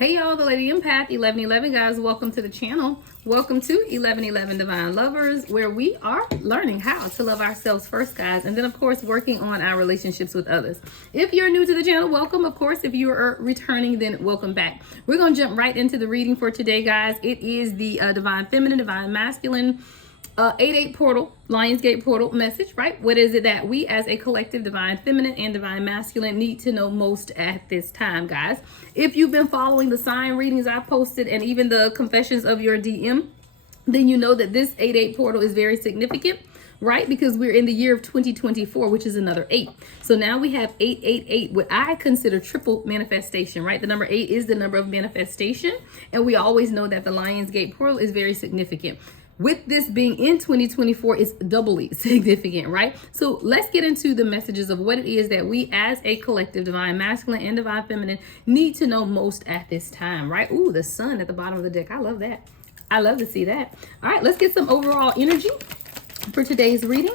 Hey y'all, the Lady Empath 1111 guys, welcome to the channel. Welcome to 1111 Divine Lovers, where we are learning how to love ourselves first, guys, and then of course working on our relationships with others. If you're new to the channel, welcome. Of course, if you are returning, then welcome back. We're going to jump right into the reading for today, guys. It is the Divine Feminine, Divine Masculine 8-8 portal, Lionsgate portal message, right? What is it that we as a collective divine feminine and divine masculine need to know most at this time, guys? If you've been following the sign readings I posted and even the confessions of your DM, then you know that this 8-8 portal is very significant, right? Because we're in the year of 2024, which is another 8. So now we have 888, what I consider triple manifestation, right? The number 8 is the number of manifestation. And we always know that the Lionsgate portal is very significant. With this being in 2024, it's doubly significant, right? So let's get into the messages of what it is that we as a collective divine masculine and divine feminine need to know most at this time, right? Ooh, the sun at the bottom of the deck. I love that. I love to see that. All right, let's get some overall energy for today's reading,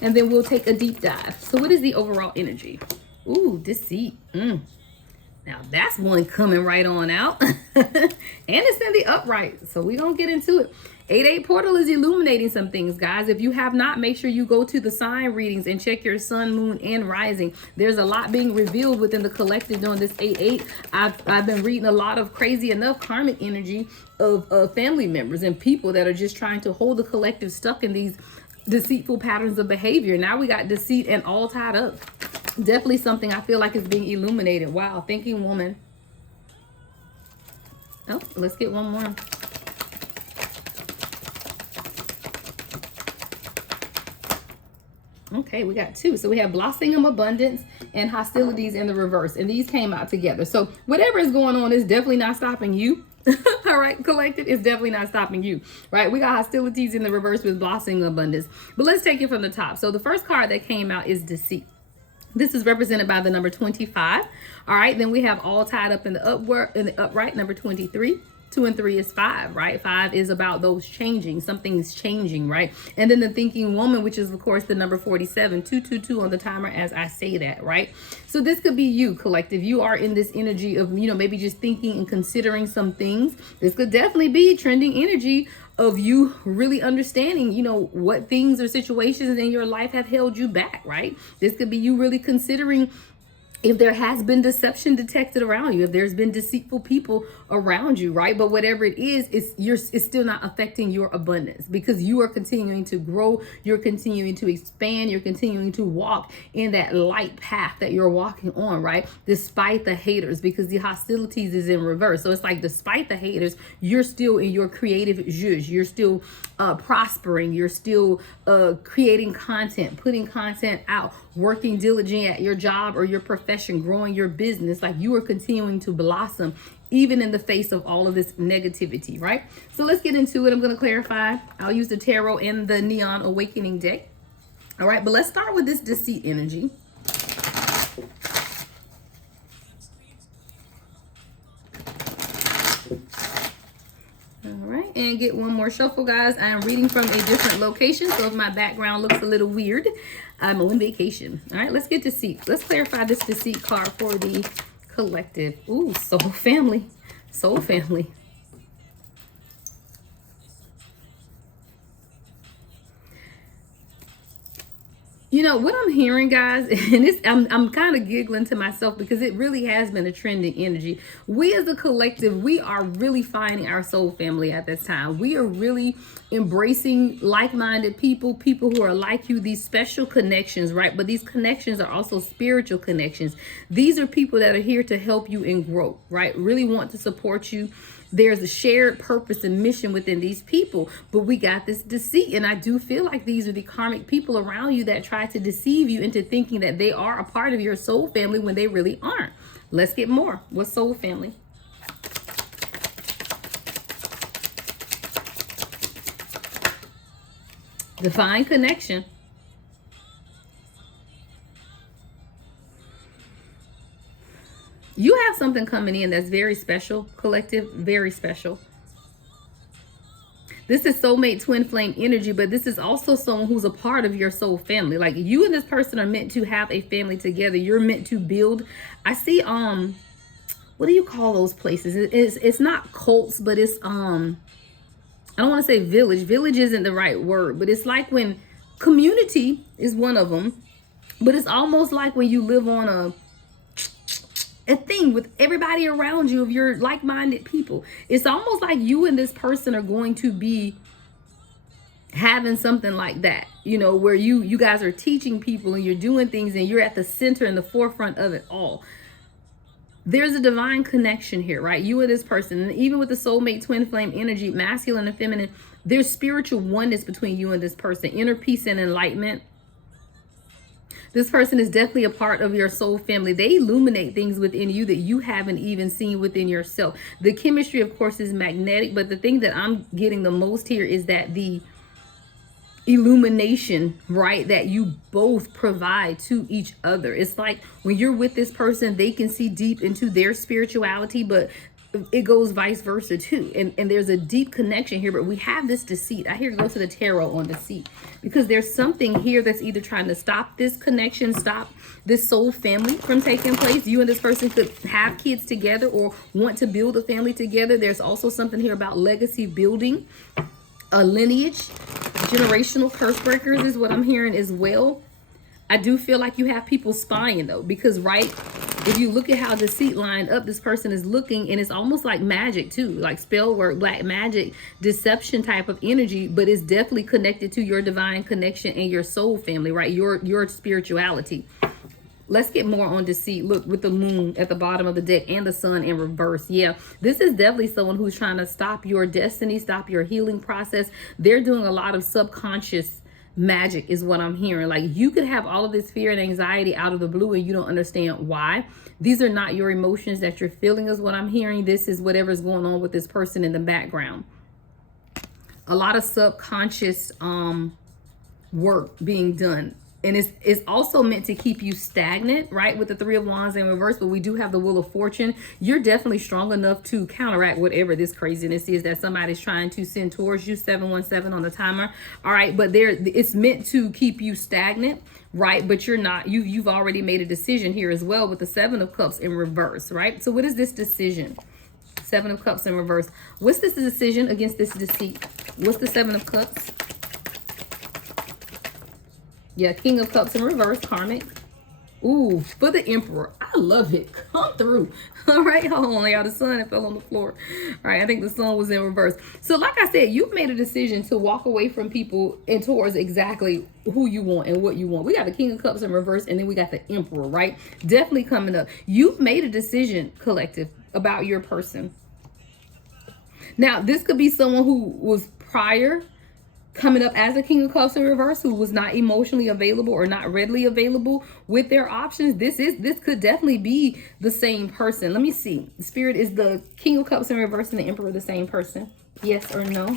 and then we'll take a deep dive. So what is the overall energy? Ooh, deceit. Now that's one coming right on out. And it's in the upright. So we're going to get into it. 8-8 portal is illuminating some things, guys. If you have not, make sure you go to the sign readings and check your sun, moon, and rising. There's a lot being revealed within the collective during this 8-8. I've been reading a lot of crazy enough karmic energy of family members and people that are just trying to hold the collective stuck in these deceitful patterns of behavior. Now we got deceit and all tied up. Definitely something I feel like is being illuminated. Wow, thinking woman. Oh, let's get one more. Okay, we got 2. So we have blossoming abundance and hostilities in the reverse. And these came out together. So whatever is going on is definitely not stopping you. All right, collective, is definitely not stopping you, right? We got hostilities in the reverse with blossoming abundance. But let's take it from the top. So the first card that came out is deceit. This is represented by the number 25. All right, then we have all tied up in the upright, number 23. 2 and 3 is 5, right? 5 is about those changing. Something's changing, right? And then the thinking woman, which is, of course, the number 47. 222 on the timer as I say that, right? So this could be you, collective. You are in this energy of, maybe just thinking and considering some things. This could definitely be trending energy of you really understanding, what things or situations in your life have held you back, right? This could be you really considering if there has been deception detected around you, if there's been deceitful people around you, right? But whatever it is, it's still not affecting your abundance because you are continuing to grow, you're continuing to expand, you're continuing to walk in that light path that you're walking on, right? Despite the haters, because the hostilities is in reverse. So it's like despite the haters, you're still in your creative zhuzh, you're still prospering, you're still creating content, putting content out, working diligent at your job or your profession, growing your business. Like you are continuing to blossom even in the face of all of this negativity, right? So let's get into it. I'm going to clarify. I'll use the tarot and the neon awakening deck. All right, but let's start with this deceit energy. All right, and get one more shuffle, guys. I am reading from a different location, so if my background looks a little weird, I'm on vacation. All right, let's get deceit. Let's clarify this deceit card for the collective. Ooh, soul family. Soul family. What I'm hearing, guys, and I'm kind of giggling to myself because it really has been a trending energy. We as a collective, we are really finding our soul family at this time. We are really embracing like-minded people who are like you, these special connections, right? But these connections are also spiritual connections. These are people that are here to help you and grow, right? Really want to support you. There's a shared purpose and mission within these people, but we got this deceit. And I do feel like these are the karmic people around you that try to deceive you into thinking that they are a part of your soul family when they really aren't. Let's get more. What's soul family? Divine connection. You have something coming in that's very special, collective, very special. This is soulmate twin flame energy, but this is also someone who's a part of your soul family. Like you and this person are meant to have a family together. You're meant to build. I see what do you call those places? It's not cults, but it's I don't want to say village. Village isn't the right word, but it's like when community is one of them. But it's almost like when you live on a thing with everybody around you, of your like-minded people. It's almost like you and this person are going to be having something like that, you know, where you guys are teaching people and you're doing things and you're at the center and the forefront of it all. There's a divine connection here, right? You and this person, and even with the soulmate twin flame energy, masculine and feminine, there's spiritual oneness between you and this person, inner peace and enlightenment. This person is definitely a part of your soul family. They illuminate things within you that you haven't even seen within yourself. The chemistry, of course, is magnetic, but the thing that I'm getting the most here is that the illumination, right, that you both provide to each other. It's like when you're with this person, they can see deep into their spirituality, but it goes vice versa too. And there's a deep connection here, but we have this deceit. I hear go to the tarot on deceit, because there's something here that's either trying to stop this connection, stop this soul family from taking place. You and this person could have kids together or want to build a family together. There's also something here about legacy building, a lineage, generational curse breakers is what I'm hearing as well. I do feel like you have people spying though, because right, if you look at how deceit lined up, this person is looking, and it's almost like magic too, like spell work, black magic, deception type of energy, but it's definitely connected to your divine connection and your soul family, right? Your spirituality. Let's get more on deceit. Look, with the moon at the bottom of the deck and the sun in reverse. Yeah, this is definitely someone who's trying to stop your destiny, stop your healing process. They're doing a lot of subconscious magic is what I'm hearing. Like you could have all of this fear and anxiety out of the blue and you don't understand why. These are not your emotions that you're feeling is what I'm hearing. This is whatever's going on with this person in the background. A lot of subconscious work being done. And it's also meant to keep you stagnant, right? With the Three of Wands in reverse, but we do have the Wheel of Fortune. You're definitely strong enough to counteract whatever this craziness is that somebody's trying to send towards you. 717 on the timer. All right, but it's meant to keep you stagnant, right? But you're not. You've already made a decision here as well with the Seven of Cups in reverse, right? So what is this decision? Seven of Cups in reverse. What's this decision against this deceit? What's the Seven of Cups? Yeah, King of Cups in reverse, karmic. Ooh, for the Emperor. I love it. Come through. All right, hold on, y'all. The sun fell on the floor. All right, I think the sun was in reverse. So like I said, you've made a decision to walk away from people and towards exactly who you want and what you want. We got the King of Cups in reverse, and then we got the Emperor, right? Definitely coming up. You've made a decision, collective, about your person. Now, this could be someone who was prior coming up as a King of Cups in reverse, who was not emotionally available or not readily available with their options. This could definitely be the same person. Let me see. Spirit, is the King of Cups in reverse and the Emperor the same person? Yes or no?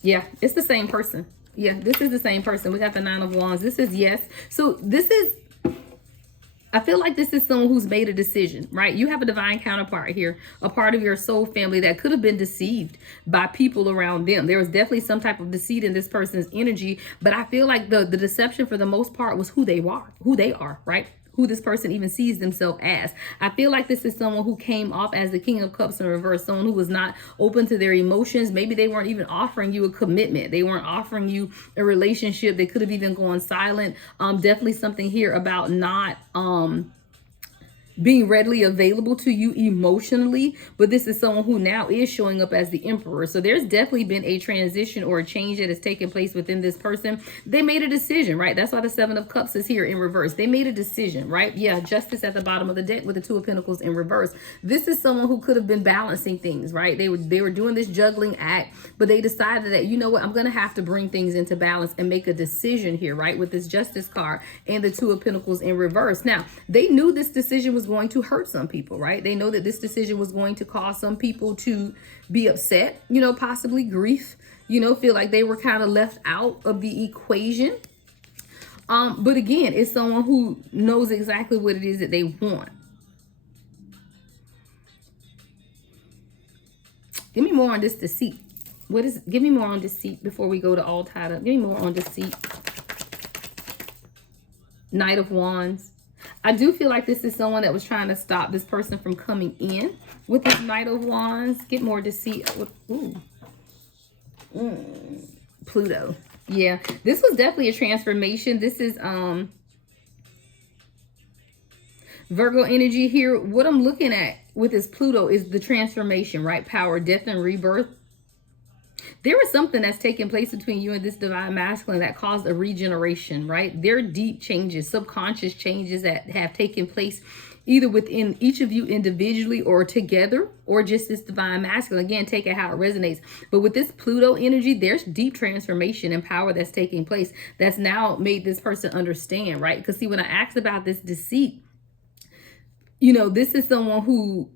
Yeah, it's the same person. Yeah, this is the same person. We got the Nine of Wands. This is yes. So this is, I feel like this is someone who's made a decision, right? You have a divine counterpart here, a part of your soul family that could have been deceived by people around them. There was definitely some type of deceit in this person's energy, but I feel like the deception for the most part was who they are, right? Who this person even sees themselves as. I feel like this is someone who came off as the King of Cups in reverse, someone who was not open to their emotions. Maybe they weren't even offering you a commitment. They weren't offering you a relationship. They could have even gone silent. Definitely something here about not being readily available to you emotionally, but this is someone who now is showing up as the Emperor. So there's definitely been a transition or a change that has taken place within this person. They made a decision, right? That's why the Seven of Cups is here in reverse. They made a decision, right? Yeah, Justice at the bottom of the deck with the Two of Pentacles in reverse. This is someone who could have been balancing things, right? They were doing this juggling act, but they decided that, you know what, I'm going to have to bring things into balance and make a decision here, right? With this Justice card and the Two of Pentacles in reverse. Now, they knew this decision was going to hurt some people, right? They know that this decision was going to cause some people to be upset, you know, possibly grief, you know, feel like they were kind of left out of the equation. But again, it's someone who knows exactly what it is that they want. Give me more on this deceit. Give me more on deceit before we go to all tied up. Give me more on deceit. Knight of Wands. I do feel like this is someone that was trying to stop this person from coming in with this Knight of Wands. Get more deceit. Ooh. Pluto. Yeah, this was definitely a transformation. This is Virgo energy here. What I'm looking at with this Pluto is the transformation, right? Power, death, and rebirth. There was something that's taking place between you and this divine masculine that caused a regeneration, right? There are deep changes, subconscious changes that have taken place either within each of you individually or together, or just this divine masculine. Again, take it how it resonates. But with this Pluto energy, there's deep transformation and power that's taking place that's now made this person understand, right? Because see, when I asked about this deceit, you know, this is someone who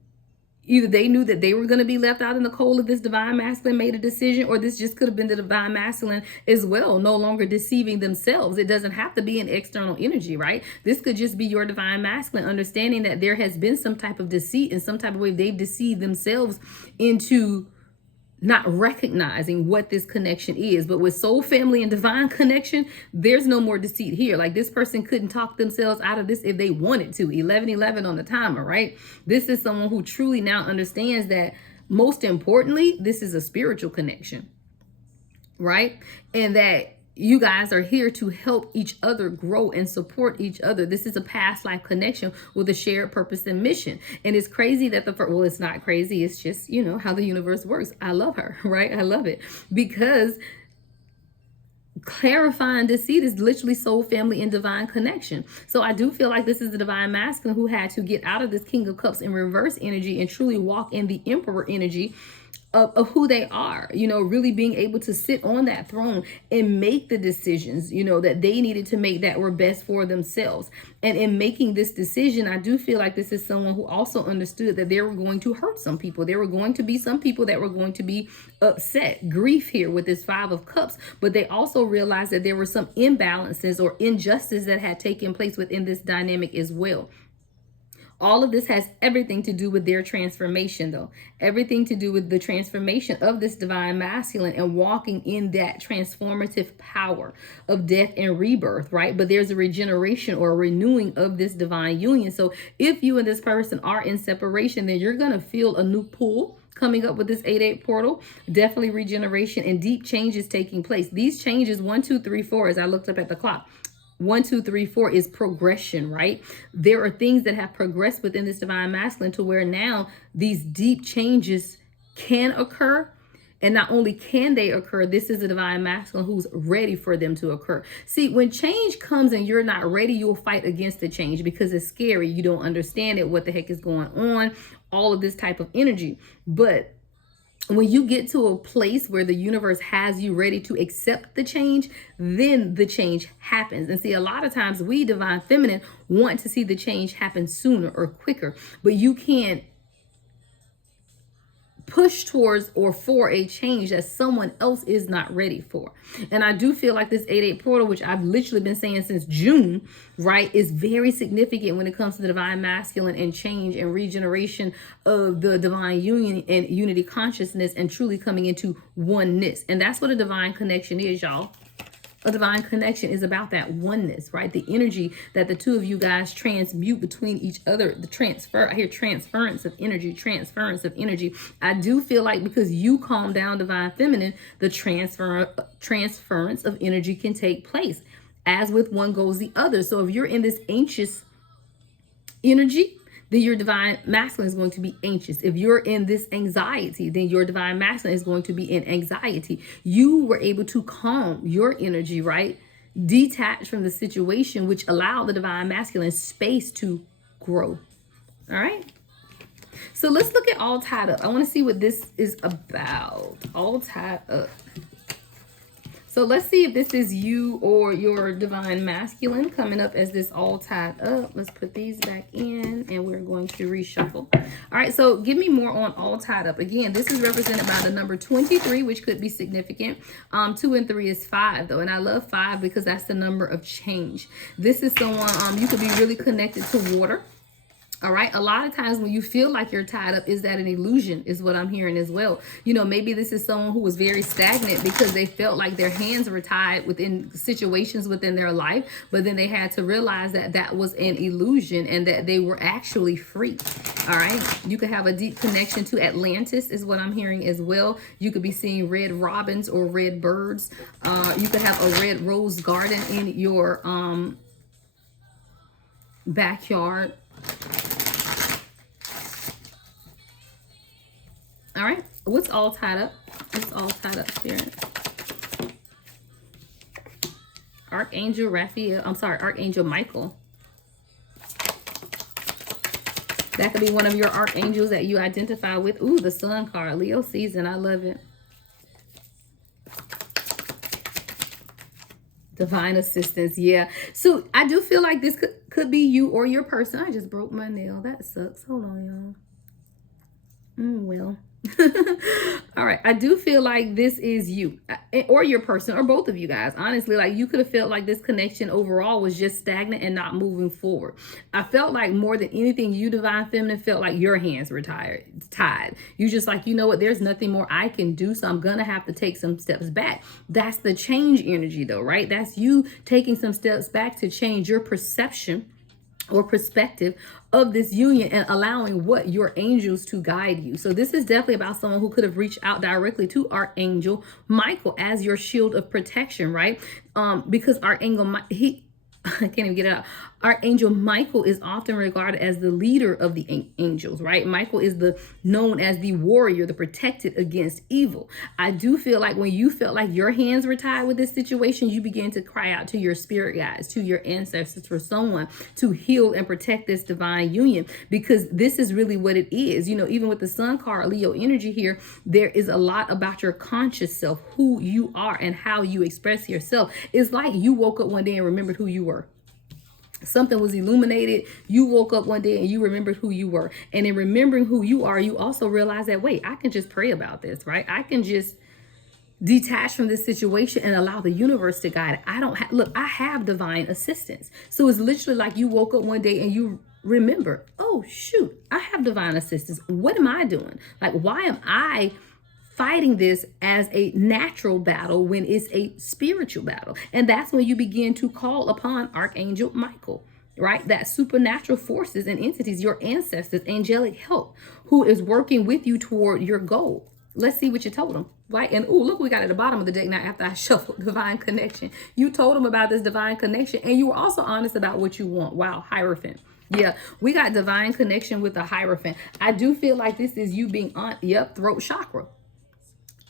either they knew that they were going to be left out in the cold if this divine masculine made a decision, or this just could have been the divine masculine as well, no longer deceiving themselves. It doesn't have to be an external energy, right? This could just be your divine masculine understanding that there has been some type of deceit in some type of way. They've deceived themselves into not recognizing what this connection is. But with soul, family, and divine connection, there's no more deceit here. Like, this person couldn't talk themselves out of this if they wanted to. 1111 on the timer, right? This is someone who truly now understands that, most importantly, this is a spiritual connection, right? And that you guys are here to help each other grow and support each other. This is a past life connection with a shared purpose and mission. And it's crazy that well, it's not crazy. It's just, you know, how the universe works. I love her, right? I love it because clarifying deceit is literally soul, family, and divine connection. So I do feel like this is the divine masculine who had to get out of this King of Cups in reverse energy and truly walk in the Emperor energy of who they are, you know, really being able to sit on that throne and make the decisions, you know, that they needed to make that were best for themselves. And in making this decision, I do feel like this is someone who also understood that they were going to hurt some people. There were going to be some people that were going to be upset, grief here with this Five of Cups, but they also realized that there were some imbalances or injustice that had taken place within this dynamic as well. All of this has everything to do with their transformation, though. Everything to do with the transformation of this divine masculine and walking in that transformative power of death and rebirth, right? But there's a regeneration or a renewing of this divine union. So if you and this person are in separation, then you're going to feel a new pull coming up with this 8-8 portal. Definitely regeneration and deep changes taking place. These changes, 1, 2, 3, 4, as I looked up at the clock, 1, 2, 3, 4 is progression, right? There are things that have progressed within this divine masculine to where now these deep changes can occur. And not only can they occur, this is a divine masculine who's ready for them to occur. See, when change comes and you're not ready, you'll fight against the change because it's scary. You don't understand it. What the heck is going on? All of this type of energy. But when you get to a place where the universe has you ready to accept the change, then the change happens. And see, a lot of times we divine feminine want to see the change happen sooner or quicker, but you can't push towards or for a change that someone else is not ready for. And I do feel like this 8-8 portal, which I've literally been saying since June, right, is very significant when it comes to the divine masculine and change and regeneration of the divine union and unity consciousness and truly coming into oneness. And that's what a divine connection is, y'all. A divine connection is about that oneness, right? The energy that the two of you guys transmute between each other. The transfer, I hear transference of energy, transference of energy. I do feel like because you calm down divine feminine, the transference of energy can take place. As with one goes the other. So if you're in this anxious energy, then your divine masculine is going to be anxious. If you're in this anxiety, then your divine masculine is going to be in anxiety. You were able to calm your energy, right? Detach from the situation, which allowed the divine masculine space to grow. All right. So let's look at all tied up. I want to see what this is about. All tied up. So let's see if this is you or your divine masculine coming up as this all tied up. Let's put these back in and we're going to reshuffle. All right, so give me more on all tied up. Again, this is represented by the number 23, which could be significant. 2 and 3 is 5 though. And I love 5 because that's the number of change. This is someone, you could be really connected to water. All right. A lot of times when you feel like you're tied up, is that an illusion is what I'm hearing as well. You know, maybe this is someone who was very stagnant because they felt like their hands were tied within situations within their life, but then they had to realize that that was an illusion and that they were actually free. All right. You could have a deep connection to Atlantis is what I'm hearing as well. You could be seeing red robins or red birds. You could have a red rose garden in your backyard. All right, what's all tied up? What's all tied up, Spirit? Archangel Raphael, I'm sorry, Archangel Michael. That could be one of your archangels that you identify with. Ooh, the Sun card, Leo season, I love it. Divine assistance, yeah. So I do feel like this could be you or your person. I just broke my nail, that sucks. Hold on, y'all. Well. All right, I do feel like this is you or your person or both of you guys. Honestly, like you could have felt like this connection overall was just stagnant and not moving forward. I felt like more than anything, you Divine Feminine felt like your hands were tied. You just like, you know what, there's nothing more I can do, so I'm gonna have to take some steps back. That's the change energy though, right? That's you taking some steps back to change your perception or perspective of this union and allowing what your angels to guide you. So this is definitely about someone who could have reached out directly to Archangel Michael as your shield of protection, right? Because Archangel, I can't even get it out. Archangel Michael is often regarded as the leader of the angels, right? Michael is known as the warrior, the protected against evil. I do feel like when you felt like your hands were tied with this situation, you began to cry out to your spirit guides, to your ancestors, for someone to heal and protect this divine union, because this is really what it is. You know, even with the Sun card, Leo energy here, there is a lot about your conscious self, who you are and how you express yourself. It's like you woke up one day and remembered who you were. Something was illuminated. You woke up one day and you remembered who you were. And in remembering who you are, you also realize that, wait, I can just pray about this, right? I can just detach from this situation and allow the universe to guide it. I don't have, look, I have divine assistance. So it's literally like you woke up one day and you remember, oh, shoot, I have divine assistance. What am I doing? Like, why am I fighting this as a natural battle when it's a spiritual battle? And that's when you begin to call upon Archangel Michael, right? That supernatural forces and entities, your ancestors, angelic help, who is working with you toward your goal. Let's see what you told them, right? And ooh, look, we got at the bottom of the deck now after I shuffled divine connection. You told them about this divine connection and you were also honest about what you want. Wow, Hierophant. Yeah, we got divine connection with the Hierophant. I do feel like this is you being on, throat chakra.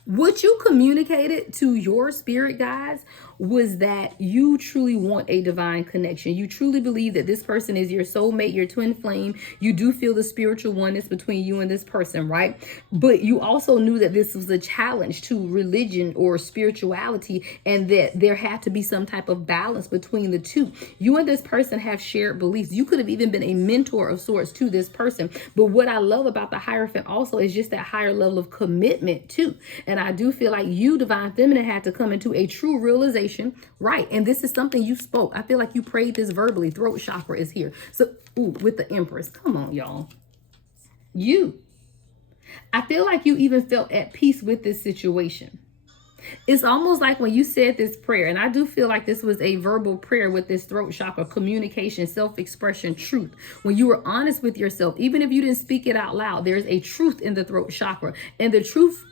What you communicated to your spirit guides was that you truly want a divine connection. You truly believe that this person is your soulmate, your twin flame. You do feel the spiritual oneness between you and this person, right? But you also knew that this was a challenge to religion or spirituality and that there had to be some type of balance between the two. You and this person have shared beliefs. You could have even been a mentor of sorts to this person. But what I love about the Hierophant also is just that higher level of commitment too. And I do feel like you, Divine Feminine, had to come into a true realization, right? And this is something you spoke. I feel like you prayed this verbally. Throat chakra is here. So, ooh, with the Empress. Come on, y'all. I feel like you even felt at peace with this situation. It's almost like when you said this prayer, and I do feel like this was a verbal prayer with this throat chakra, communication, self-expression, truth. When you were honest with yourself, even if you didn't speak it out loud, there's a truth in the throat chakra. And the truth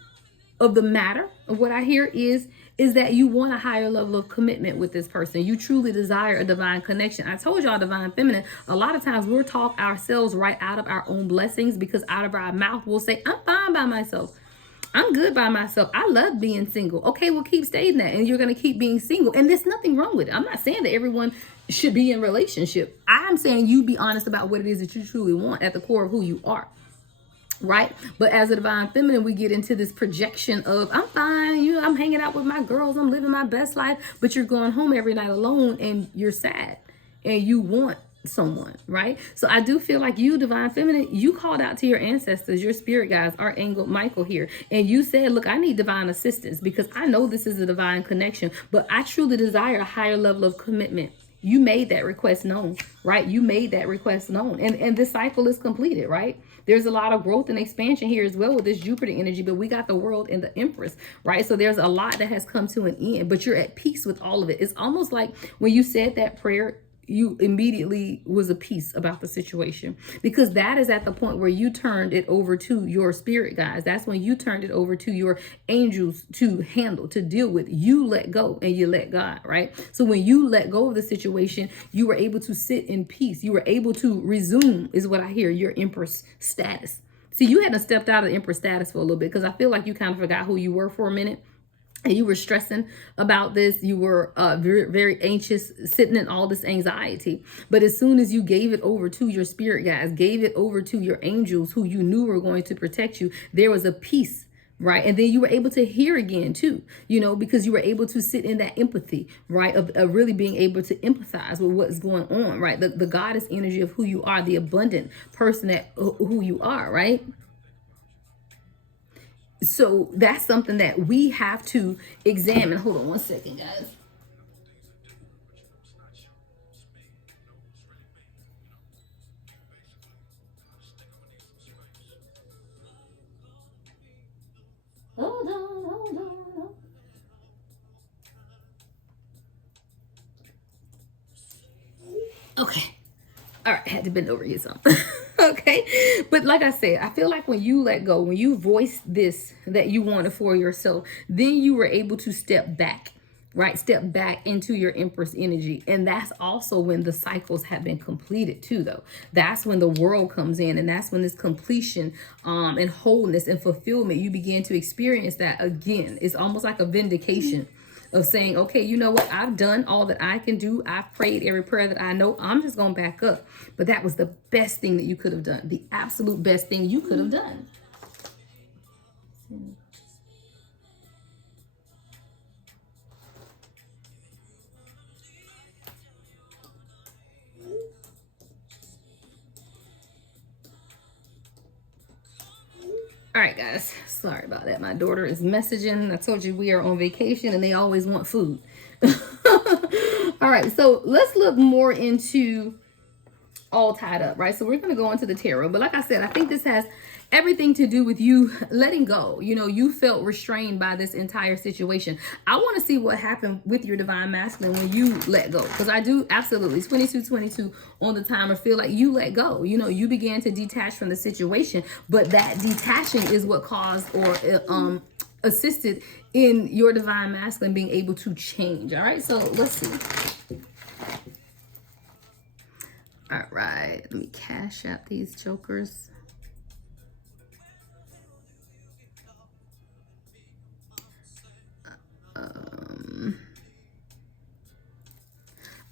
of the matter of what I hear is that you want a higher level of commitment with this person. You truly desire a divine connection. I told y'all, Divine Feminine, a lot of times we'll talk ourselves right out of our own blessings, because out of our mouth we'll say, I'm fine by myself. I'm good by myself. I love being single. Okay, well, keep stating that, and you're going to keep being single. And there's nothing wrong with it. I'm not saying that everyone should be in a relationship. I'm saying you be honest about what it is that you truly want at the core of who you are. Right? But as a Divine Feminine, we get into this projection of, I'm fine, I'm hanging out with my girls, I'm living my best life, but you're going home every night alone and you're sad and you want someone, right? So I do feel like you, Divine Feminine, you called out to your ancestors, your spirit guides, Archangel Michael here, and you said, look, I need divine assistance because I know this is a divine connection, but I truly desire a higher level of commitment You made that request known, right? You made that request known. And this cycle is completed, right? There's a lot of growth and expansion here as well with this Jupiter energy, but we got the world and the Empress, right? So there's a lot that has come to an end, but you're at peace with all of it. It's almost like when you said that prayer, you immediately was a peace about the situation, because that is at the point where you turned it over to your spirit guides. That's when you turned it over to your angels to handle, to deal with. You let go and you let God, right? So when you let go of the situation, you were able to sit in peace. You were able to resume, is what I hear, your Empress status. See, you hadn't stepped out of Empress status for a little bit, because I feel like you kind of forgot who you were for a minute. And you were stressing about this. You were very, very anxious, sitting in all this anxiety. But as soon as you gave it over to your spirit guides, gave it over to your angels who you knew were going to protect you, there was a peace, right? And then you were able to hear again too, because you were able to sit in that empathy, right? Of really being able to empathize with what's going on, right? The goddess energy of who you are, the abundant person that who you are, right? So that's something that we have to examine. Hold on one second, guys. Hold on. Okay. All right, I had to bend over here some. Okay. But like I said, I feel like when you let go, when you voice this that you wanted for yourself, then you were able to step back, right? Step back into your Empress energy. And that's also when the cycles have been completed too, though. That's when the world comes in, and that's when this completion and wholeness and fulfillment, you begin to experience that again. It's almost like a vindication of saying, okay, you know what? I've done all that I can do. I've prayed every prayer that I know. I'm just going to back up. But that was the best thing that you could have done. The absolute best thing you could have done. All right, guys, sorry about that. My daughter is messaging. I told you we are on vacation and they always want food. All right, so let's look more into all tied up, right? So we're going to go into the tarot. But like I said, I think this has everything to do with you letting go. You felt restrained by this entire situation. I want to see what happened with your divine masculine when you let go, because I do absolutely 22 on the timer feel like you let go. You began to detach from the situation, but that detaching is what caused or assisted in your divine masculine being able to change. All right, so let's see. All right, let me cash out these jokers.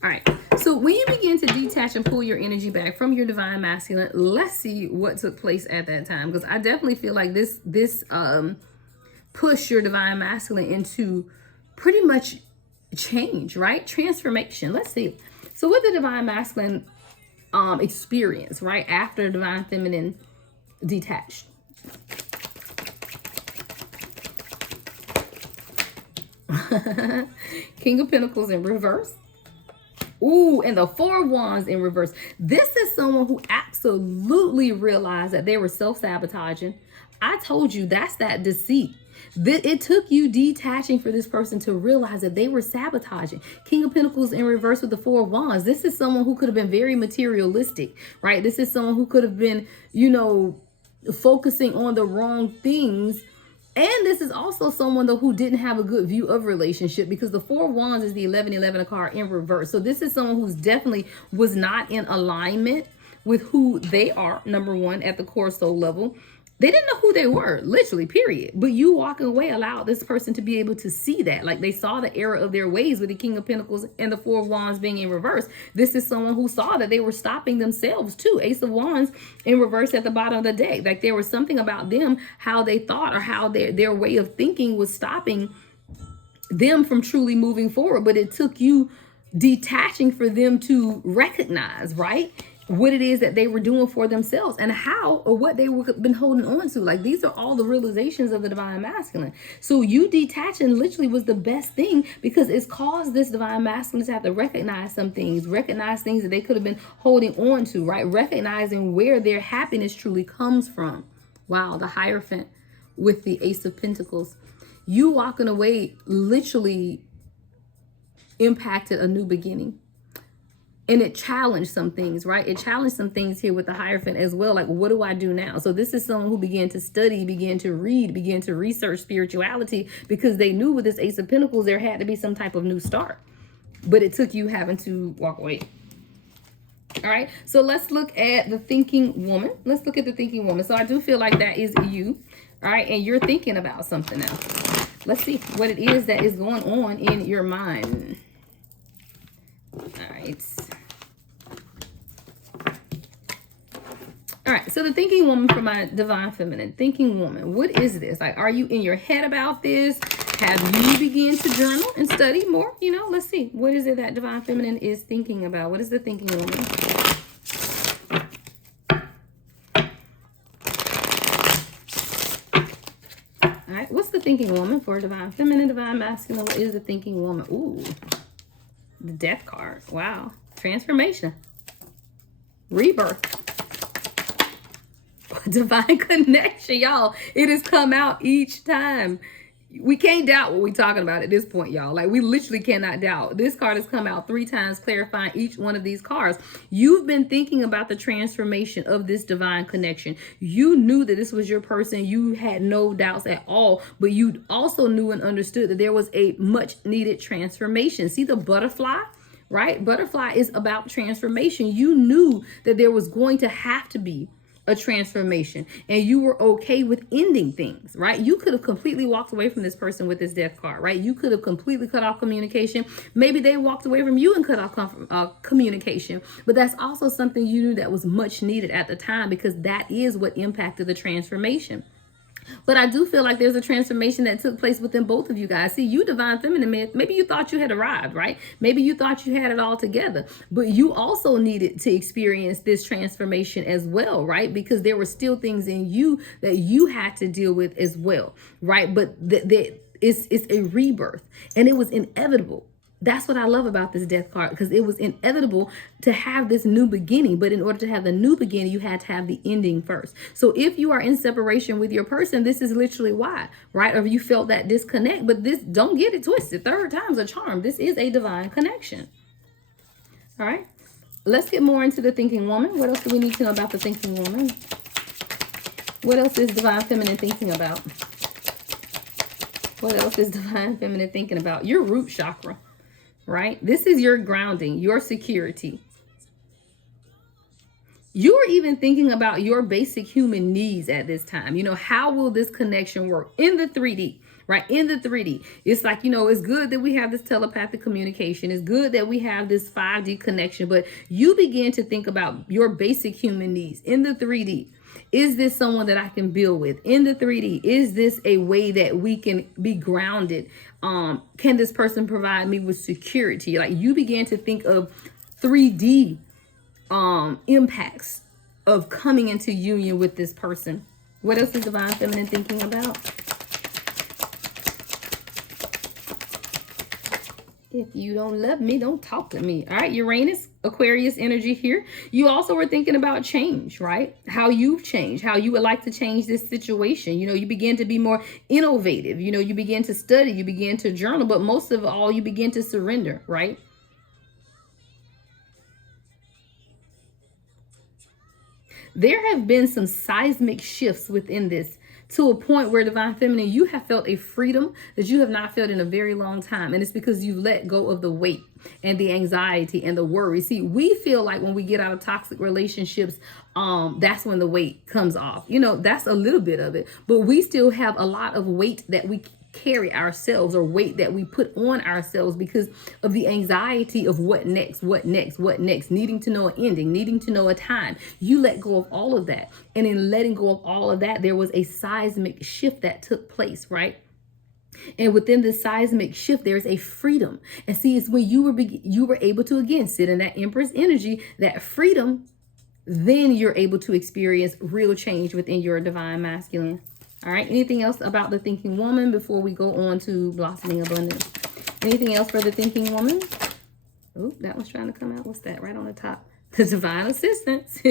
All right, so when you begin to detach and pull your energy back from your divine masculine, let's see what took place at that time, because I definitely feel like this pushed your divine masculine into pretty much change, right? Transformation. Let's see. So with the divine masculine experience, right, after divine feminine detached. King of Pentacles in reverse. Ooh, and the Four of Wands in reverse. This is someone who absolutely realized that they were self-sabotaging. I told you, that's that deceit. It took you detaching for this person to realize that they were sabotaging. King of Pentacles in reverse with the Four of Wands. This is someone who could have been very materialistic, right? This is someone who could have been, focusing on the wrong things. And this is also someone, though, who didn't have a good view of relationship, because the Four of Wands is the 1111 card in reverse. So this is someone who's definitely was not in alignment with who they are, number one, at the core soul level. They didn't know who they were, literally, period. But you walking away allowed this person to be able to see that. Like, they saw the error of their ways with the King of Pentacles and the Four of Wands being in reverse. This is someone who saw that they were stopping themselves too. Ace of Wands in reverse at the bottom of the deck. Like, there was something about them, how they thought or how their way of thinking was stopping them from truly moving forward. But it took you detaching for them to recognize, right? what it is that they were doing for themselves and how or what they were been holding on to. Like, these are all the realizations of the divine masculine. So you detaching literally was the best thing, because it's caused this divine masculine to have to recognize some things, recognize things that they could have been holding on to, right? Recognizing where their happiness truly comes from. Wow, the Hierophant with the Ace of Pentacles. You walking away literally impacted a new beginning. And it challenged some things, right? It challenged some things here with the Hierophant as well. Like, what do I do now? So this is someone who began to study, began to read, began to research spirituality, because they knew with this Ace of Pentacles, there had to be some type of new start. But it took you having to walk away. All right. So let's look at the thinking woman. Let's look at the thinking woman. So I do feel like that is you. All right. And you're thinking about something else. Let's see what it is that is going on in your mind. All right. All right, so the thinking woman for my divine feminine, thinking woman, what is this? Like, are you in your head about this? Have you begun to journal and study more? You know, let's see. What is it that divine feminine is thinking about? What is the thinking woman? All right, what's the thinking woman for divine feminine, divine masculine? What is the thinking woman? Ooh, the Death card. Wow. Transformation. Rebirth. Divine connection, y'all. It has come out each time. We can't doubt what we're talking about at this point, y'all. Like, we literally cannot doubt. This card has come out 3 times, clarifying each one of these cards. You've been thinking about the transformation of this divine connection. You knew that this was your person. You had no doubts at all, but you also knew and understood that there was a much needed transformation. See the butterfly? Right? Butterfly is about transformation. You knew that there was going to have to be a transformation, and you were okay with ending things, right? You could have completely walked away from this person with this Death card, right? You could have completely cut off communication. Maybe they walked away from you and cut off communication, but that's also something you knew that was much needed at the time, because that is what impacted the transformation. But I do feel like there's a transformation that took place within both of you guys. See, you divine feminine, maybe you thought you had arrived, right? Maybe you thought you had it all together, but you also needed to experience this transformation as well, right? Because there were still things in you that you had to deal with as well, right? But it's a rebirth, and it was inevitable. That's what I love about this Death card, because it was inevitable to have this new beginning. But in order to have the new beginning, you had to have the ending first. So if you are in separation with your person, this is literally why, right? Or you felt that disconnect, but this, don't get it twisted. 3rd time's a charm. This is a divine connection. All right. Let's get more into the thinking woman. What else do we need to know about the thinking woman? What else is divine feminine thinking about? What else is divine feminine thinking about? Your root chakra. Right? This is your grounding, your security. You are even thinking about your basic human needs at this time. You know, how will this connection work in the 3D? Right? In the 3D, it's like, you know, it's good that we have this telepathic communication. It's good that we have this 5D connection, but you begin to think about your basic human needs in the 3D. Is this someone that I can build with in the 3D? Is this a way that we can be grounded? Can this person provide me with security? Like, you began to think of 3D impacts of coming into union with this person. What else is divine feminine thinking about? If you don't love me, don't talk to me. All right, Uranus, Aquarius energy here. You also were thinking about change, right? How you've changed, how you would like to change this situation. You know, you begin to be more innovative. You know, you begin to study, you begin to journal, but most of all, you begin to surrender, right? There have been some seismic shifts within this, to a point where divine feminine, you have felt a freedom that you have not felt in a very long time. And it's because you let go of the weight and the anxiety and the worry. See, we feel like when we get out of toxic relationships, that's when the weight comes off. You know, that's a little bit of it, but we still have a lot of weight that we carry ourselves, or weight that we put on ourselves, because of the anxiety of what next, needing to know an ending, needing to know a time. You let go of all of that. And in letting go of all of that, there was a seismic shift that took place, right? And within this seismic shift, there's a freedom. And see, it's when you were able to, again, sit in that Empress energy, that freedom then you're able to experience real change within your divine masculine. All right. Anything else about the thinking woman before we go on to blossoming abundance? Anything else for the thinking woman? Oh, that one's trying to come out. What's that right on the top? The divine assistance.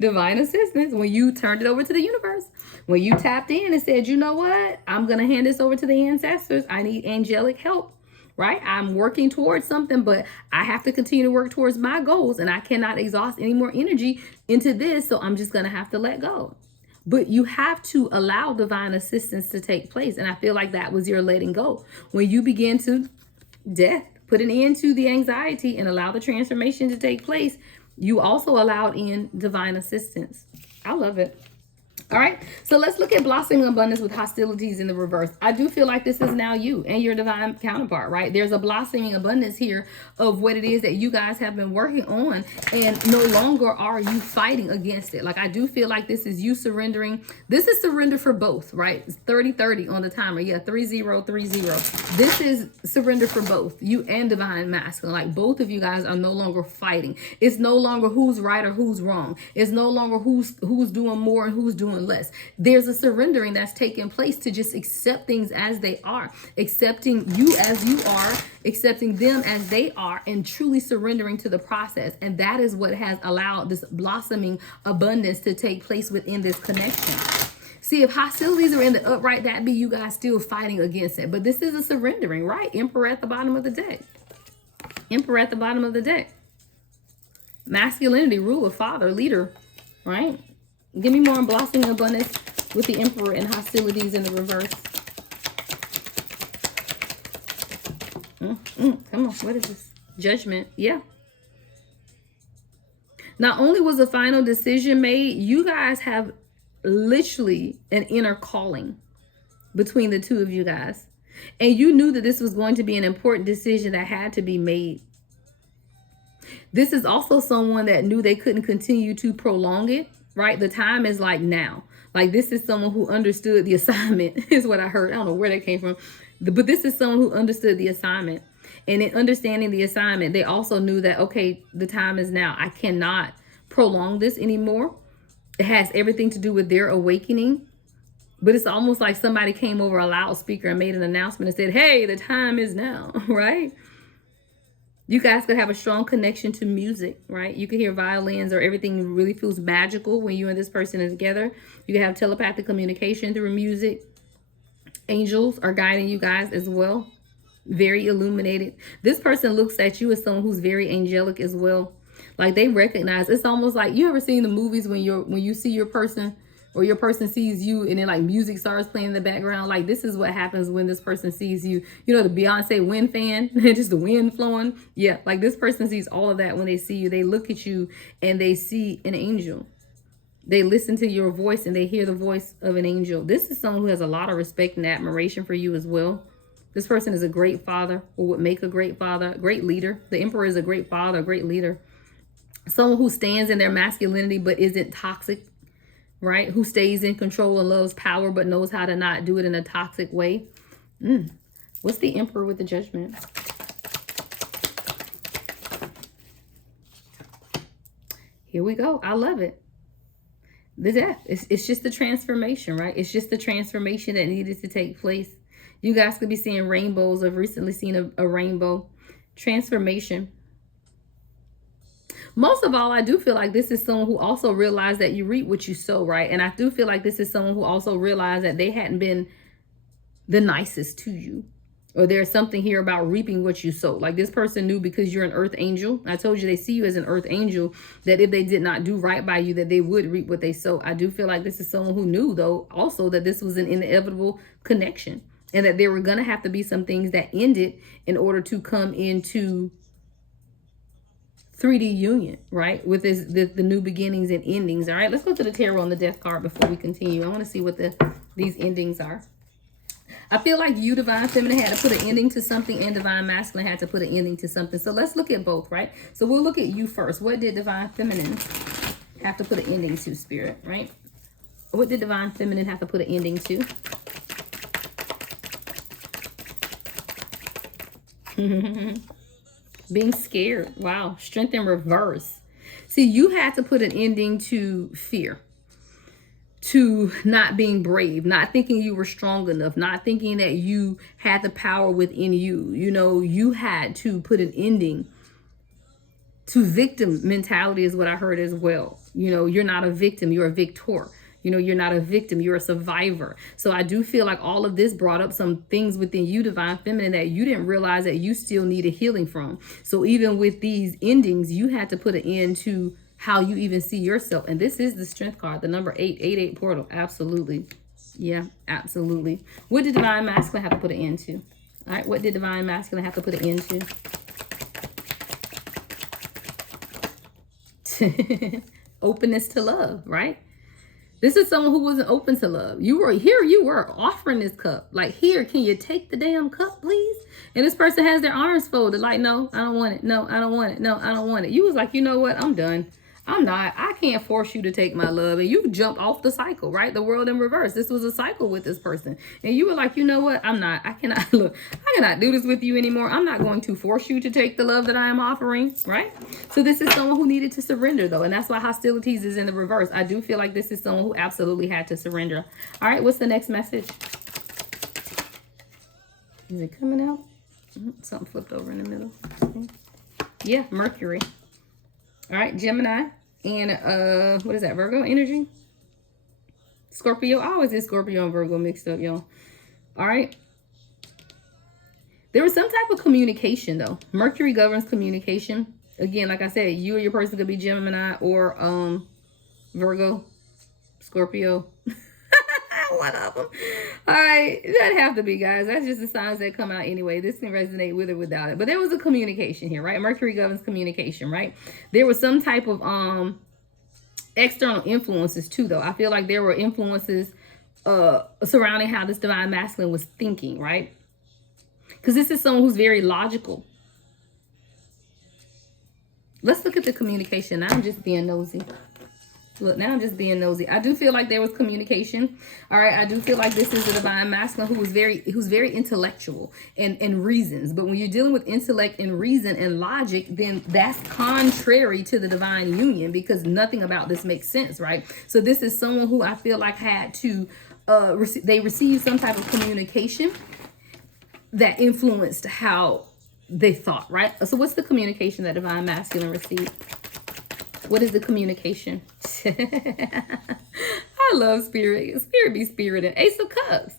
Divine assistance. When you turned it over to the universe, when you tapped in and said, you know what? I'm going to hand this over to the ancestors. I need angelic help. Right? I'm working towards something, but I have to continue to work towards my goals, and I cannot exhaust any more energy into this. So I'm just going to have to let go. But you have to allow divine assistance to take place. And I feel like that was your letting go. When you begin to put an end to the anxiety and allow the transformation to take place, you also allowed in divine assistance. I love it. All right, so let's look at blossoming abundance with hostilities in the reverse. I do feel like this is now you and your divine counterpart, right? There's a blossoming abundance here of what it is that you guys have been working on, and no longer are you fighting against it. Like, I do feel like this is you surrendering. This is surrender for both, right? It's 30-30 on the timer. Yeah, 30-30. This is surrender for both you and divine masculine. Like, both of you guys are no longer fighting. It's no longer who's right or who's wrong. It's no longer who's doing more and who's doing less. There's a surrendering that's taking place to just accept things as they are, accepting you as you are, accepting them as they are, and truly surrendering to the process. And that is what has allowed this blossoming abundance to take place within this connection. See, if hostilities are in the upright, that be you guys still fighting against it. But this is a surrendering, right? Emperor at the bottom of the deck. Emperor at the bottom of the deck. Masculinity, ruler, father, leader, right? Give me more on blossoming abundance with the Emperor and hostilities in the reverse. Come on, what is this? Judgment, yeah. Not only was a final decision made, you guys have literally an inner calling between the two of you guys. And you knew that this was going to be an important decision that had to be made. This is also someone that knew they couldn't continue to prolong it. Right? The time is like now. Like, this is someone who understood the assignment is what I heard. I don't know where that came from. But this is someone who understood the assignment. And in understanding the assignment, they also knew that, okay, the time is now. I cannot prolong this anymore. It has everything to do with their awakening. But it's almost like somebody came over a loudspeaker and made an announcement and said, hey, the time is now, right? You guys could have a strong connection to music, right? You could hear violins, or everything really feels magical when you and this person are together. You can have telepathic communication through music. Angels are guiding you guys as well. Very illuminated. This person looks at you as someone who's very angelic as well. Like, they recognize. It's almost like, you ever seen the movies when you see your person, or your person sees you, and then like music starts playing in the background. Like, this is what happens when this person sees you. You know, the Beyonce wind fan, just the wind flowing. Yeah, like, this person sees all of that when they see you. They look at you and they see an angel. They listen to your voice and they hear the voice of an angel. This is someone who has a lot of respect and admiration for you as well. This person is a great father, or would make a great father, great leader. The Emperor is a great father, a great leader. Someone who stands in their masculinity but isn't toxic. Right? Who stays in control and loves power, but knows how to not do it in a toxic way. What's the Emperor with the Judgment? Here we go. I love it. The Death. It's just the transformation, right? It's just the transformation that needed to take place. You guys could be seeing rainbows. I've recently seen a rainbow. Transformation. Most of all, I do feel like this is someone who also realized that you reap what you sow, right? And I do feel like this is someone who also realized that they hadn't been the nicest to you. Or there's something here about reaping what you sow. Like, this person knew, because you're an earth angel. I told you they see you as an earth angel, that if they did not do right by you, that they would reap what they sow. I do feel like this is someone who knew, though, also that this was an inevitable connection. And that there were going to have to be some things that ended in order to come into 3D union, right? With the new beginnings and endings. All right, let's go to the tarot on the Death card before we continue. I want to see what these endings are. I feel like you, Divine Feminine, had to put an ending to something, and Divine Masculine had to put an ending to something. So let's look at both, right? So we'll look at you first. What did Divine Feminine have to put an ending to, Spirit, right? What did Divine Feminine have to put an ending to? Being scared. Wow. Strength in reverse. See, See, you had to put an ending to fear, to not being brave, not thinking you were strong enough, not thinking that you had the power within you. You know, you had to put an ending to victim mentality is what I heard as well. You know, you're not a victim, you're a victor. You know, you're not a victim, you're a survivor. So I do feel like all of this brought up some things within you, Divine Feminine, that you didn't realize that you still needed healing from. So even with these endings, you had to put an end to how you even see yourself. And this is the Strength card, the number 888 portal. Absolutely. Yeah, absolutely. What did Divine Masculine have to put an end to? All right, what did Divine Masculine have to put an end to? Openness to love, right? This is someone who wasn't open to love. You were offering this cup. Like, here, can you take the damn cup, please? And this person has their arms folded. Like, no, I don't want it. No, I don't want it. No, I don't want it. You was like, you know what? I'm done. I can't force you to take my love. And you jumped off the cycle, right? The world in reverse. This was a cycle with this person. And you were like, you know what? I cannot do this with you anymore. I'm not going to force you to take the love that I am offering, right? So this is someone who needed to surrender, though. And that's why hostilities is in the reverse. I do feel like this is someone who absolutely had to surrender. All right, what's the next message? Is it coming out? Something flipped over in the middle. Yeah, Mercury. All right, Gemini. And what is that, Virgo energy? Scorpio. I always get Scorpio and Virgo mixed up, y'all. All right. There was some type of communication, though. Mercury governs communication. Again, like I said, you or your person could be Gemini or Virgo, Scorpio. One of them. All right, that have to be, guys. That's just the signs that come out anyway. This can resonate with or without it. But there was a communication here, right? Mercury governs communication, right? There was some type of external influences too, though. I feel like there were influences surrounding how this Divine Masculine was thinking, right? Because this is someone who's very logical. Let's look at the communication. Now I'm just being nosy. Look, now I'm just being nosy. I do feel like there was communication. All right. I do feel like this is a Divine Masculine who's very intellectual and reasons. But when you're dealing with intellect and reason and logic, then that's contrary to the divine union, because nothing about this makes sense, right? So this is someone who I feel like had to, they received some type of communication that influenced how they thought, right? So what's the communication that Divine Masculine received? What is the communication? I love spirit. Spirit be spirited. Ace of Cups.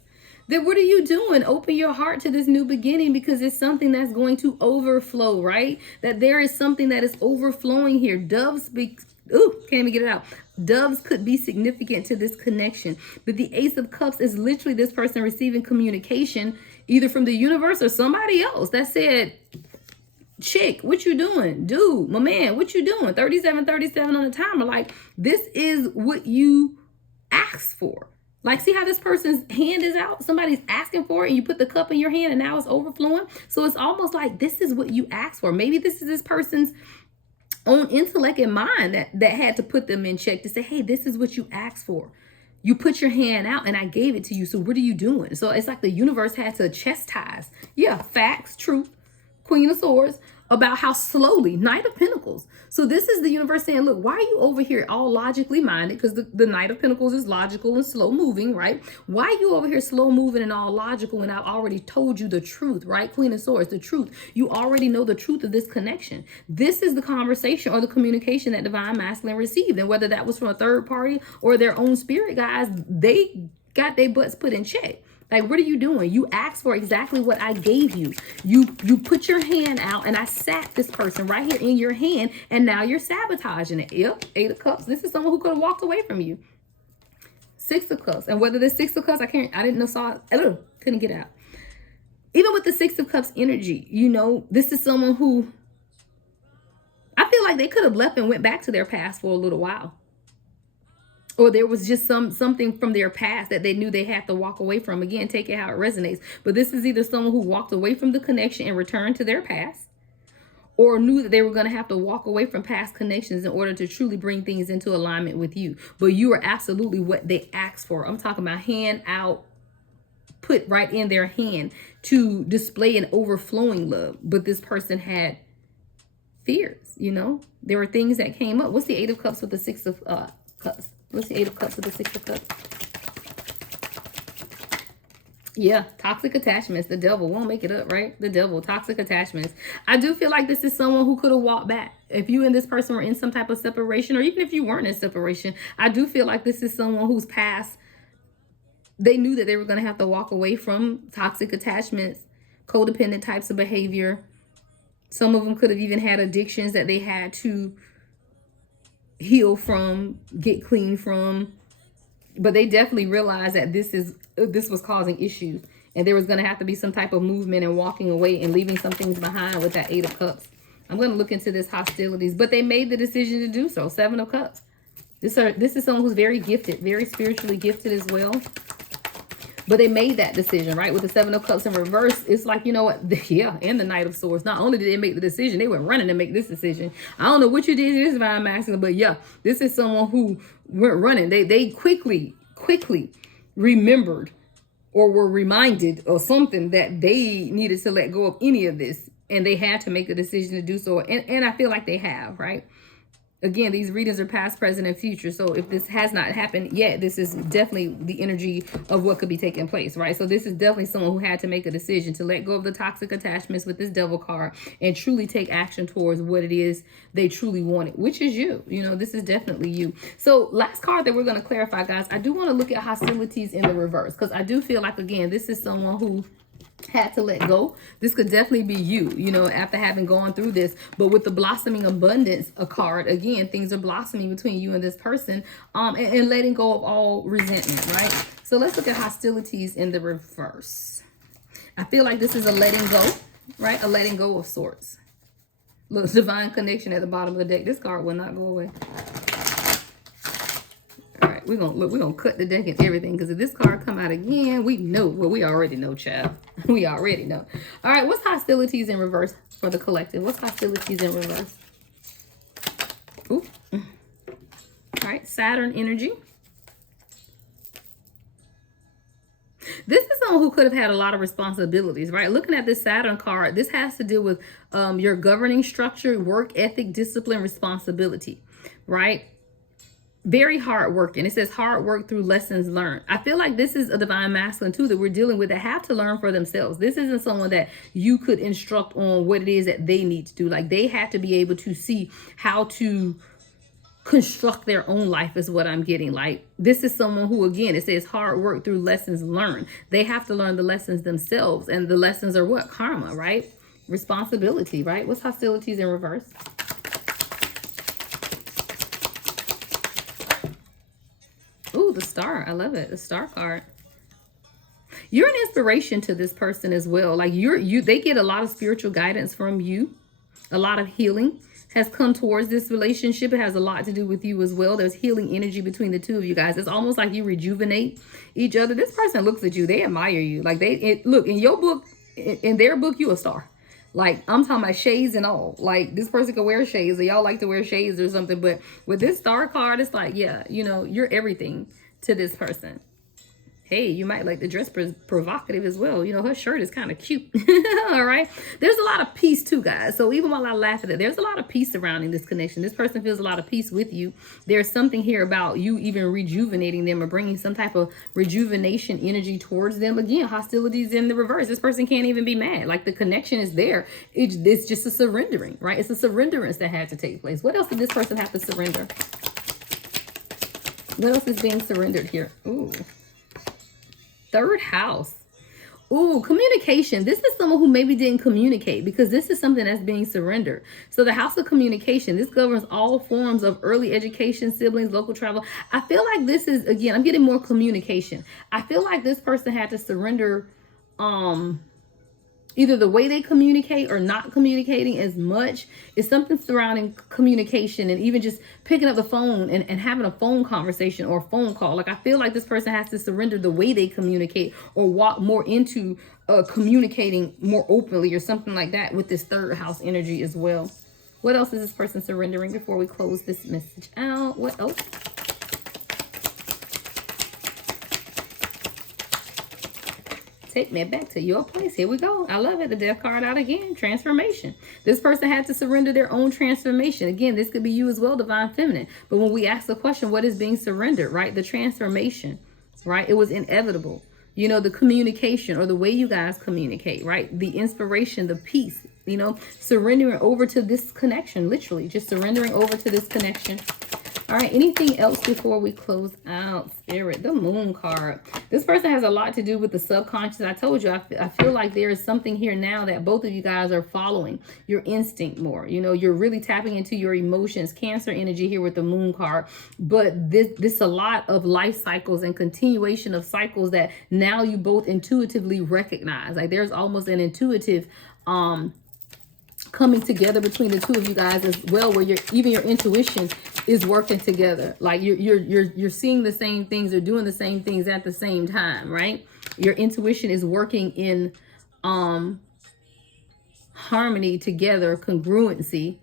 Then what are you doing? Open your heart to this new beginning, because it's something that's going to overflow, right? That there is something that is overflowing here. Doves speak. Ooh, can't even get it out. Doves could be significant to this connection. But the Ace of Cups is literally this person receiving communication either from the universe or somebody else that said, chick, what you doing? Dude, my man, what you doing? 3737 on the timer. Like, this is what you asked for. Like, see how this person's hand is out? Somebody's asking for it and you put the cup in your hand and now it's overflowing. So it's almost like this is what you asked for. Maybe this is this person's own intellect and mind that had to put them in check to say, hey, this is what you asked for. You put your hand out and I gave it to you. So what are you doing? So it's like the universe had to chastise. Yeah, facts, truth. Queen of Swords, about how slowly, Knight of Pentacles. So this is the universe saying, look, why are you over here all logically minded? Because the Knight of Pentacles is logical and slow moving, right? Why are you over here slow moving and all logical when I've already told you the truth, right? Queen of Swords, the truth. You already know the truth of this connection. This is the conversation or the communication that Divine Masculine received. And whether that was from a third party or their own spirit guys, they got their butts put in check. Like, what are you doing? You asked for exactly what I gave you. You put your hand out and I sat this person right here in your hand and now you're sabotaging it. Yep, 8 of Cups. This is someone who could have walked away from you. 6 of Cups. And whether this 6 of Cups, I didn't know, couldn't get out. Even with the 6 of Cups energy, you know, this is someone who I feel like they could have left and went back to their past for a little while. Or there was just something from their past that they knew they had to walk away from. Again, take it how it resonates. But this is either someone who walked away from the connection and returned to their past, or knew that they were going to have to walk away from past connections in order to truly bring things into alignment with you. But you are absolutely what they asked for. I'm talking about hand out, put right in their hand to display an overflowing love. But this person had fears, you know. There were things that came up. What's the Eight of Cups with the Six of Cups? What's the Eight of Cups with the Six of Cups? Yeah, toxic attachments. The devil won't make it up, right? The devil, toxic attachments. I do feel like this is someone who could have walked back. If you and this person were in some type of separation, or even if you weren't in separation, I do feel like this is someone whose past, they knew that they were going to have to walk away from toxic attachments, codependent types of behavior. Some of them could have even had addictions that they had to heal from, get clean from. But they definitely realized that this was causing issues, and there was going to have to be some type of movement and walking away and leaving some things behind with that Eight of Cups. I'm going to look into this hostilities, but they made the decision to do so. Seven of Cups. This is someone who's very gifted, very spiritually gifted as well. But they made that decision, right? With the Seven of Cups in reverse, it's like, you know what? Yeah, and the Knight of Swords. Not only did they make the decision, they were running to make this decision. I don't know what you did to this divine masculine, but yeah, this is someone who went running. They quickly remembered or were reminded of something that they needed to let go of any of this. And they had to make a decision to do so. And I feel like they have, right? Again, these readings are past, present, and future. So if this has not happened yet, this is definitely the energy of what could be taking place, right? So this is definitely someone who had to make a decision to let go of the toxic attachments with this devil card and truly take action towards what it is they truly wanted, which is you. You know, this is definitely you. So last card that we're going to clarify, guys, I do want to look at hostilities in the reverse, because I do feel like, again, this is someone who had to let go. This could definitely be you, you know, after having gone through this. But with the blossoming abundance, a card, again, things are blossoming between you and this person, and letting go of all resentment, right? So let's look at hostilities in the reverse. I feel like this is a letting go, right? A letting go of sorts. Look, divine connection at the bottom of the deck. This card will not go away. We're gonna cut the deck and everything, because if this card come out again, we know. Well, we already know, child. We already know. All right, what's hostilities in reverse for the collective? What's hostilities in reverse? Ooh. All right, Saturn energy. This is someone who could have had a lot of responsibilities, right? Looking at this Saturn card, this has to do with your governing structure, work ethic, discipline, responsibility, right? Very hardworking. It says hard work through lessons learned. I feel like this is a divine masculine too that we're dealing with, that have to learn for themselves. This isn't someone that you could instruct on what it is that they need to do. Like, they have to be able to see how to construct their own life is what I'm getting. Like, this is someone who, again, it says hard work through lessons learned. They have to learn the lessons themselves, and the lessons are what? Karma, right? Responsibility, right? What's hostilities in reverse? Ooh, the Star. I love it. The Star card. You're an inspiration to this person as well. Like, they get a lot of spiritual guidance from you. A lot of healing has come towards this relationship. It has a lot to do with you as well. There's healing energy between the two of you guys. It's almost like you rejuvenate each other. This person looks at you. They admire you. Like, look, in your book, in their book, you a star. Like, I'm talking about shades and all. Like, this person could wear shades, or y'all like to wear shades or something. But with this Star card, it's like, yeah, you know, you're everything to this person. Hey, you might like the dress provocative as well. You know, her shirt is kind of cute. All right. There's a lot of peace too, guys. So even while I laugh at it, there's a lot of peace surrounding this connection. This person feels a lot of peace with you. There's something here about you even rejuvenating them or bringing some type of rejuvenation energy towards them. Again, hostilities in the reverse. This person can't even be mad. Like, the connection is there. It's just a surrendering, right? It's a surrenderance that had to take place. What else did this person have to surrender? What else is being surrendered here? Ooh. Third house. Ooh, communication. This is someone who maybe didn't communicate, because this is something that's being surrendered. So the house of communication, this governs all forms of early education, siblings, local travel. I feel like this is, again, I'm getting more communication. I feel like this person had to surrender either the way they communicate or not communicating as much. Is something surrounding communication, and even just picking up the phone and having a phone conversation or a phone call. Like, I feel like this person has to surrender the way they communicate, or walk more into communicating more openly or something like that with this third house energy as well. What else is this person surrendering before we close this message out? What else? Take me back to your place. Here we go. I love it. The death card out again. Transformation. This person had to surrender their own transformation. Again, this could be you as well, divine feminine. But when we ask the question, what is being surrendered, right? The transformation, right? It was inevitable. You know, the communication or the way you guys communicate, right? The inspiration, the peace, you know, surrendering over to this connection, literally just surrendering over to this connection. All right, anything else before we close out, Spirit? The Moon card. This person has a lot to do with the subconscious. I told you, I feel like there is something here now that both of you guys are following your instinct more. You know, you're really tapping into your emotions. Cancer energy here with the Moon card. But this a lot of life cycles and continuation of cycles that now you both intuitively recognize. Like there's almost an intuitive coming together between the two of you guys as well, where even your intuition is working together. Like you're seeing the same things or doing the same things at the same time, right? Your intuition is working in harmony together, congruency.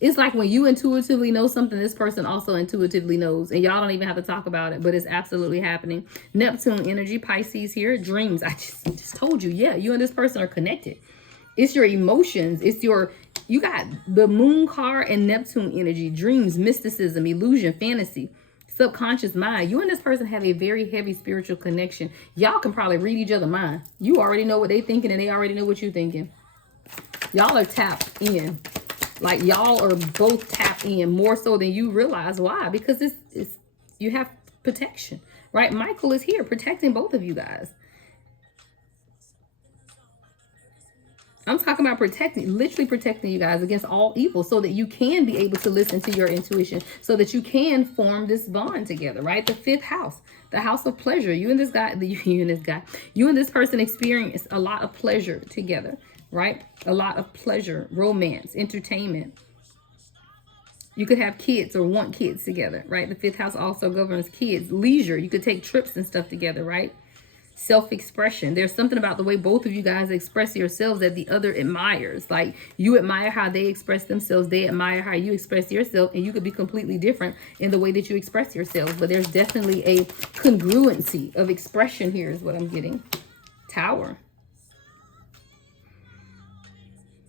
It's like when you intuitively know something, this person also intuitively knows, and y'all don't even have to talk about it, but it's absolutely happening. Neptune energy, Pisces here, dreams. I just told you, yeah, you and this person are connected. It's your emotions. You got the Moon card and Neptune energy, dreams, mysticism, illusion, fantasy, subconscious mind. You and this person have a very heavy spiritual connection. Y'all can probably read each other's mind. You already know what they're thinking and they already know what you're thinking. Y'all are tapped in. Like y'all are both tapped in more so than you realize. Why? Because you have protection, right? Michael is here protecting both of you guys. I'm talking about literally protecting you guys against all evil so that you can be able to listen to your intuition, so that you can form this bond together, right? The 5th house, the house of pleasure. You and this person experience a lot of pleasure together, right? A lot of pleasure, romance, entertainment. You could have kids or want kids together, right? The 5th house also governs kids, leisure. You could take trips and stuff together, right? Self-expression. There's something about the way both of you guys express yourselves that the other admires. Like you admire how they express themselves, they admire how you express yourself, and you could be completely different in the way that you express yourselves. But there's definitely a congruency of expression here is what I'm getting. Tower.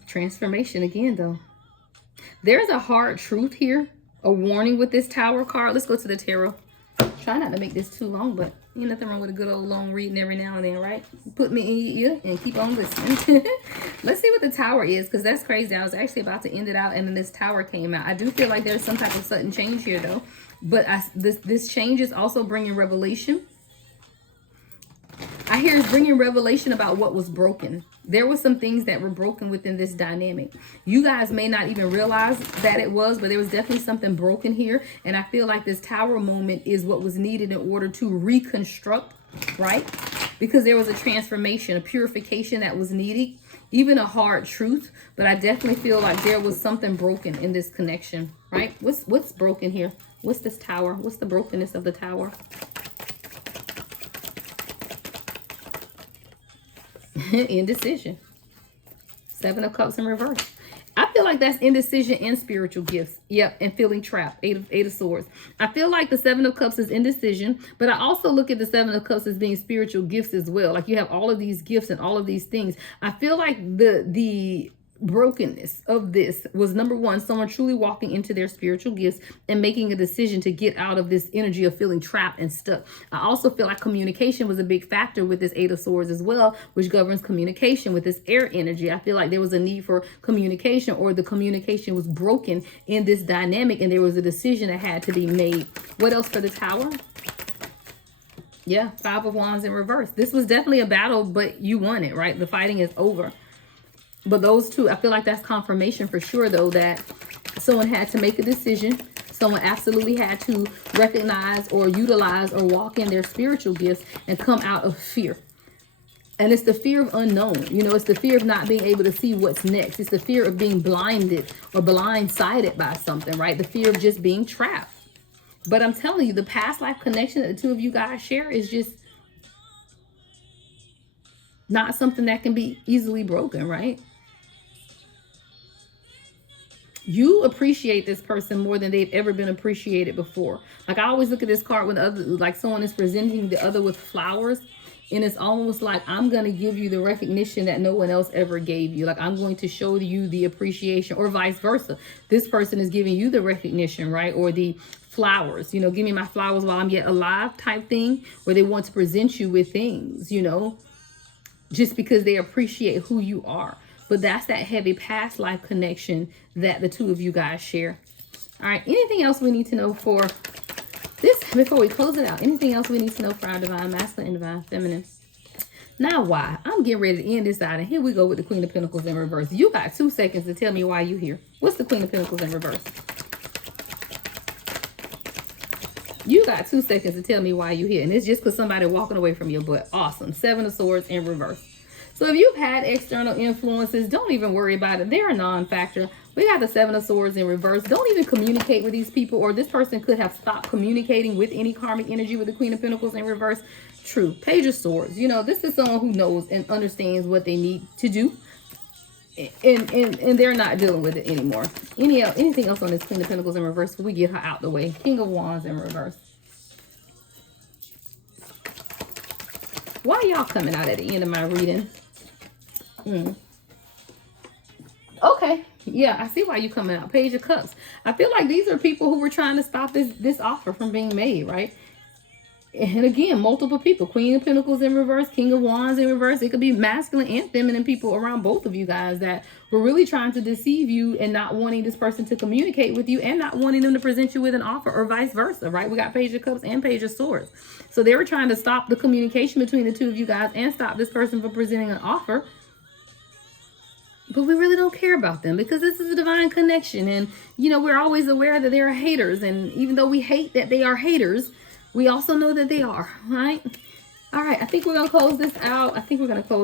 Transformation again, though. There's a hard truth here, a warning with this Tower card. Let's go to the tarot. Try not to make this too long, but ain't nothing wrong with a good old long reading every now and then, right? Put me in your ear and keep on listening. Let's see what the Tower is, because that's crazy. I was actually about to end it out, and then this Tower came out. I do feel like there's some type of sudden change here, though. But this change is also bringing revelation. I hear it's bringing revelation about what was broken. There were some things that were broken within this dynamic. You guys may not even realize that it was, but there was definitely something broken here. And I feel like this Tower moment is what was needed in order to reconstruct, right? Because there was a transformation, a purification that was needed, even a hard truth. But I definitely feel like there was something broken in this connection, right? What's broken here? What's this Tower? What's the brokenness of the Tower? Indecision. 7 of Cups in reverse. I feel like that's indecision and spiritual gifts. Yep, and feeling trapped. Eight of Swords. I feel like the 7 of Cups is indecision, but I also look at the 7 of Cups as being spiritual gifts as well. Like you have all of these gifts and all of these things. I feel like the brokenness of this was, number one, someone truly walking into their spiritual gifts and making a decision to get out of this energy of feeling trapped and stuck. I also feel like communication was a big factor with this 8 of Swords as well, which governs communication with this air energy. I feel like there was a need for communication, or the communication was broken in this dynamic and there was a decision that had to be made. What else for the Tower? Yeah, 5 of Wands in reverse. This was definitely a battle, but you won it, right? The fighting is over. But those two, I feel like that's confirmation for sure, though, that someone had to make a decision. Someone absolutely had to recognize or utilize or walk in their spiritual gifts and come out of fear. And it's the fear of unknown. You know, it's the fear of not being able to see what's next. It's the fear of being blinded or blindsided by something, right? The fear of just being trapped. But I'm telling you, the past life connection that the two of you guys share is just not something that can be easily broken, right? You appreciate this person more than they've ever been appreciated before. Like I always look at this card when the other, like someone is presenting the other with flowers, and it's almost like I'm going to give you the recognition that no one else ever gave you. Like I'm going to show you the appreciation, or vice versa. This person is giving you the recognition, right? Or the flowers, you know, give me my flowers while I'm yet alive type thing, where they want to present you with things, you know, just because they appreciate who you are. But that's that heavy past life connection that the two of you guys share. All right. Anything else we need to know for this before we close it out? Anything else we need to know for our divine masculine and divine feminine? Now, why? I'm getting ready to end this out. And here we go with the Queen of Pentacles in reverse. You got 2 seconds to tell me why you're here. What's the Queen of Pentacles in reverse? You got 2 seconds to tell me why you're here. And it's just because somebody walking away from your butt. Awesome. 7 of Swords in reverse. So if you've had external influences, don't even worry about it. They're a non-factor. We got the 7 of Swords in reverse. Don't even communicate with these people, or this person could have stopped communicating with any karmic energy with the Queen of Pentacles in reverse. True. Page of Swords. You know, this is someone who knows and understands what they need to do. And they're not dealing with it anymore. Anything else on this Queen of Pentacles in reverse? We get her out the way. King of Wands in reverse. Why y'all coming out at the end of my reading? Okay, yeah, I see why you coming out. Page of Cups. I feel like these are people who were trying to stop this offer from being made, right? And again, multiple people. Queen of Pentacles in reverse, King of Wands in reverse. It could be masculine and feminine people around both of you guys that were really trying to deceive you and not wanting this person to communicate with you and not wanting them to present you with an offer, or vice versa, right? We got Page of Cups and Page of Swords. So they were trying to stop the communication between the two of you guys and stop this person from presenting an offer. But we really don't care about them because this is a divine connection. And, you know, we're always aware that there are haters. And even though we hate that they are haters, we also know that they are, right? All right, I think we're going to close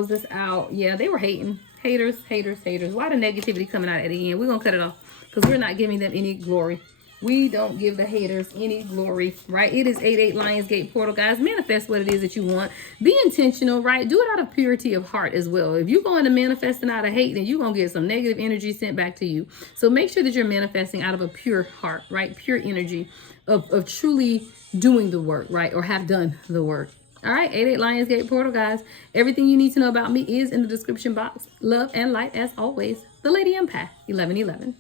this out. Yeah, they were hating. Haters, haters, haters. Why the negativity coming out at the end? We're going to cut it off because we're not giving them any glory. We don't give the haters any glory, right? It is 8/8 Lionsgate portal, guys. Manifest what it is that you want. Be intentional, right? Do it out of purity of heart as well. If you're going to manifesting out of hate, then you're going to get some negative energy sent back to you. So make sure that you're manifesting out of a pure heart, right? Pure energy of truly doing the work, right? Or have done the work. All right, 8/8 Lionsgate portal, guys. Everything you need to know about me is in the description box. Love and light as always. The Lady Empath, 1111.